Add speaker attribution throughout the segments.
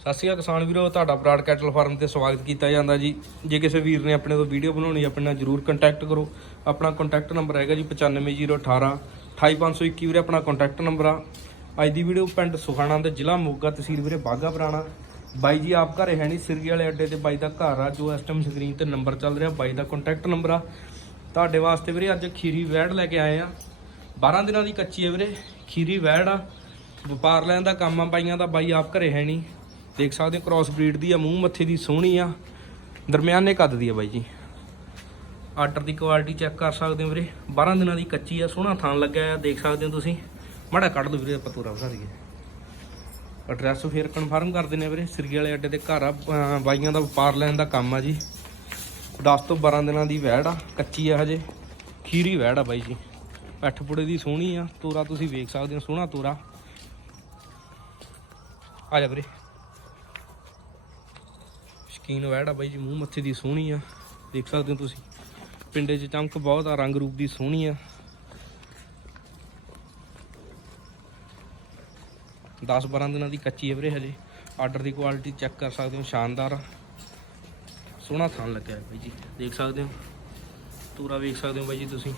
Speaker 1: ਸਤਿ ਸ਼੍ਰੀ ਅਕਾਲ ਕਿਸਾਨ ਵੀਰੋ, ਤੁਹਾਡਾ ਬਰਾਡ ਕੈਟਲ ਫਾਰਮ ਤੇ ਸਵਾਗਤ ਕੀਤਾ ਜਾਂਦਾ ਜੀ। ਜੇ ਕਿਸੇ ਵੀਰ ਨੇ ਆਪਣੇ ਤੋਂ ਵੀਡੀਓ ਬਣਾਉਣੀ, ਆਪਣੇ ਨਾਲ ਜਰੂਰ ਕੰਟੈਕਟ ਕਰੋ। ਆਪਣਾ ਕੰਟੈਕਟ ਨੰਬਰ ਹੈਗਾ ਜੀ 95018 28521 ਵੀਰੇ, ਆਪਣਾ ਕੰਟੈਕਟ ਨੰਬਰ ਆ। ਅੱਜ ਦੀ ਵੀਡੀਓ ਪਿੰਡ ਸੁਖਾਣਾ ਦੇ ਜ਼ਿਲ੍ਹਾ ਮੋਗਾ ਤਹਿਸੀਲ ਵੀਰੇ ਬਾਗਾ ਪੁਰਾਣਾ। ਬਾਈ ਜੀ, ਆਪ ਘਰੇ ਹੈ ਨਹੀਂ, ਸਿਰਗੀ ਵਾਲੇ ਅੱਡੇ ਤੇ ਬਾਈ ਦਾ ਘਰ ਆ, ਜੋ ਇਸ ਟਾਈਮ ਸਕਰੀਨ ਤੇ ਨੰਬਰ ਚੱਲ ਰਿਹਾ, ਬਾਈ ਦਾ ਕੰਟੈਕਟ ਨੰਬਰ ਆ। ਤੁਹਾਡੇ ਵਾਸਤੇ ਵੀਰੇ, ਅੱਜ ਖੀਰੀ ਵੈੜ ਲੈ ਕੇ ਆਏ ਆ। 12 ਦਿਨਾਂ ਦੀ ਕੱਚੀ ਹੈ ਵੀਰੇ, ਖੀਰੀ ਵੈੜ ਆ। ਵਪਾਰ ਲੈਣ ਦਾ ਕੰਮ ਆ ਬਾਈਆਂ ਦਾ, ਬਾਈ ਆਪ ਘਰੇ ਹੈ ਨਹੀਂ। ਦੇਖ ਸਕਦੇ ਹੋ ਕ੍ਰਾਸ ਬਰੀਡ ਦੀ ਆ, ਮੂੰਹ ਮੱਥੇ ਦੀ ਸੋਹਣੀ ਆ। ਦਰਮਿਆਨੇ ਕੱਦ ਦੀ ਆ ਬਾਈ ਜੀ। ਆਰਡਰ ਦੀ ਕੁਆਲਿਟੀ ਚੈੱਕ ਕਰ ਸਕਦੇ ਹੋ ਵੀਰੇ। 12 ਦਿਨਾਂ ਦੀ ਕੱਚੀ ਆ, ਸੋਹਣਾ ਥਾਨ ਲੱਗਿਆ ਆ, ਦੇਖ ਸਕਦੇ ਹੋ ਤੁਸੀਂ। ਮਾੜਾ ਕੱਢ ਲਓ ਵੀਰੇ, ਆਪਾਂ ਤੋਰਾ ਬਣਾ ਦਈਏ। ਐਡਰੈਸ ਫੇਰ ਕਨਫਰਮ ਕਰ ਦਿੰਨੇ ਆ ਵੀਰੇ। ਸਿਰਗੇ ਵਾਲੇ ਅੱਡੇ ਦੇ ਘਰ ਆ ਬਾਈਆਂ ਦਾ ਵਪਾਰ ਲੈਣ ਦਾ ਕੰਮ ਆ ਜੀ। 10 ਤੋਂ 12 ਦਿਨਾਂ ਦੀ ਵਹਿੜ ਆ, ਕੱਚੀ ਆ ਹਜੇ। ਖੀਰੀ ਵਹਿੜ ਆ ਬਾਈ ਜੀ। ਅੱਠ ਪੁੜੇ ਦੀ ਸੋਹਣੀ ਆ, ਤੋਰਾ ਤੁਸੀਂ ਵੇਖ ਸਕਦੇ ਹੋ, ਸੋਹਣਾ ਤੋਰਾ। ਆ ਜਾ ਵੀਰੇ। ਸ਼ਕੀਨ ਵਹਿੜ ਆ ਬਾਈ ਜੀ, ਮੂੰਹ ਮੱਥੇ ਦੀ ਸੋਹਣੀ ਆ। ਦੇਖ ਸਕਦੇ ਹੋ ਤੁਸੀਂ। ਪਿੰਡੇ 'ਚ ਚਮਕ ਬਹੁਤ ਆ, ਰੰਗ ਰੂਪ ਦੀ ਸੋਹਣੀ ਆ। 10 12 ਦਿਨਾਂ ਦੀ ਕੱਚੀ ਹੈ ਵੀਰੇ ਹਜੇ। ਆਰਡਰ ਦੀ ਕੁਆਲਿਟੀ ਚੈੱਕ ਕਰ ਸਕਦੇ ਹੋ, ਸ਼ਾਨਦਾਰ ਆ। ਸੋਹਣਾ ਥਾਨ ਲੱਗਿਆ ਹੈ ਬਾਈ ਜੀ। ਦੇਖ ਸਕਦੇ ਹੋ। ਤੂਰਾ ਵੇਖ ਸਕਦੇ ਹੋ ਬਾਈ ਜੀ ਤੁਸੀਂ।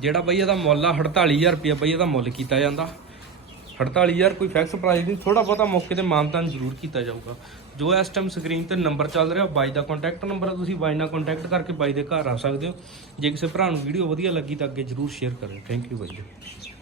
Speaker 1: ਜਿਹੜਾ ਬਾਈ ਇਹਦਾ ਮੁੱਲ ਆ 48000 ਰੁਪਇਆ ਬਾਈ ਇਹਦਾ ਮੁੱਲ ਕੀਤਾ ਜਾਂਦਾ। 48000 ਕੋਈ ਫਿਕਸ ਪ੍ਰਾਈਸ ਨਹੀਂ ਥੋੜਾ ਬਹੁਤਾ ਮੌਕੇ ਤੇ ਮਾਨਤਾਨ ਜ਼ਰੂਰ ਕੀਤਾ ਜਾਊਗਾ। ਜੋ ਇਸ ਟਾਈਮ ਸਕਰੀਨ ਤੇ ਨੰਬਰ ਚੱਲ ਰਿਹਾ, ਬਾਈ ਦਾ ਕੰਟੈਕਟ ਨੰਬਰ ਆ, ਤੁਸੀਂ ਬਾਈ ਨਾਲ ਕੰਟੈਕਟ ਕਰਕੇ ਬਾਈ ਦੇ ਘਰ ਆ ਸਕਦੇ ਹੋ। ਜੇ ਕਿਸੇ ਭਰਾ ਨੂੰ ਵੀਡੀਓ ਵਧੀਆ ਲੱਗੀ ਤਾਂ ਅੱਗੇ ਜ਼ਰੂਰ ਸ਼ੇਅਰ ਕਰਿਓ। ਥੈਂਕ ਯੂ ਬਾਈ ਜੀ।